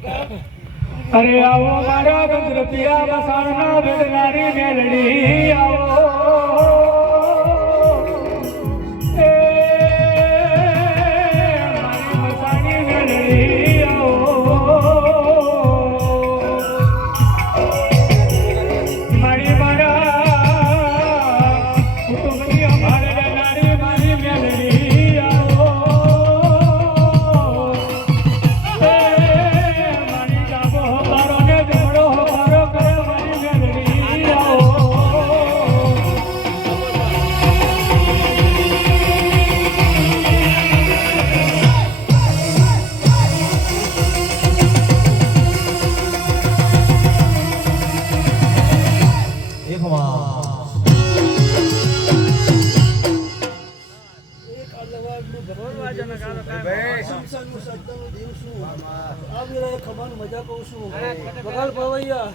अरे आओ मारा गंद्र पिया बसाना बेदनारी मेलड़ी आओ मारी मसानी मेलड़ी आओ मारी मारा कुटुंबी हमारे बेदनारी मारी मेलड़ी आओ મજા કહું છું બગાલ પવૈયા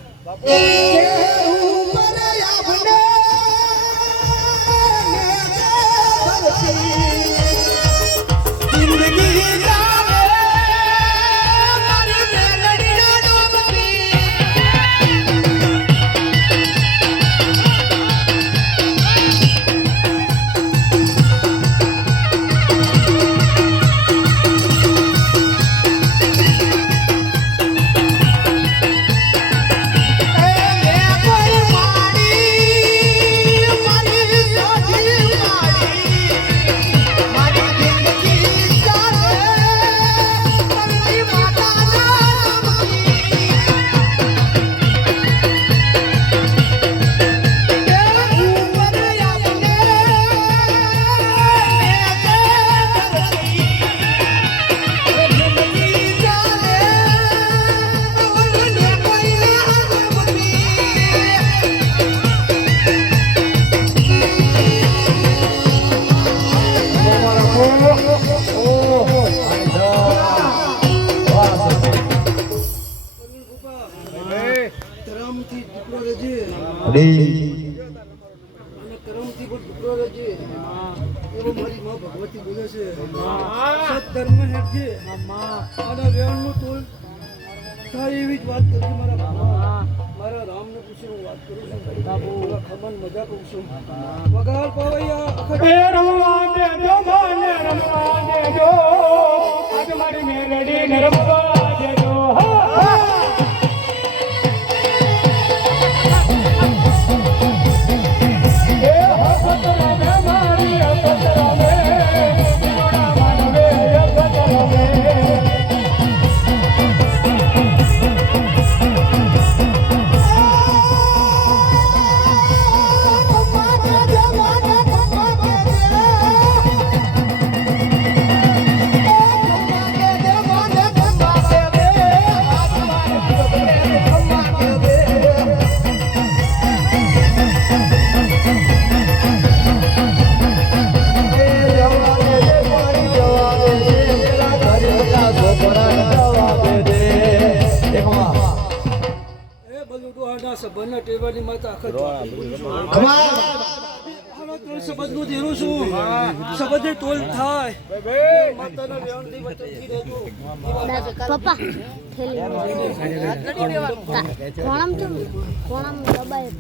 ભગવતી બોલે છે સત્ધર્મ હેઠે આના વ્યવહારનું તોલ થાય એવી જ વાત કરજે મારા રામને પૂછી હું વાત કરું છું ખમન મજા કહું છું વગાર પવૈયા રમવા દેજો મને રમવા દેજો આજ મારી મેલડી રમવા દેજો સબરના ટેવાની માતા આખા શબ્દનું ધીરું છું શબ્દ ટોલ થાય માતાના વ્યવહારથી વચનથી રહેજો પપ્પા થેલી કોણમ દબાય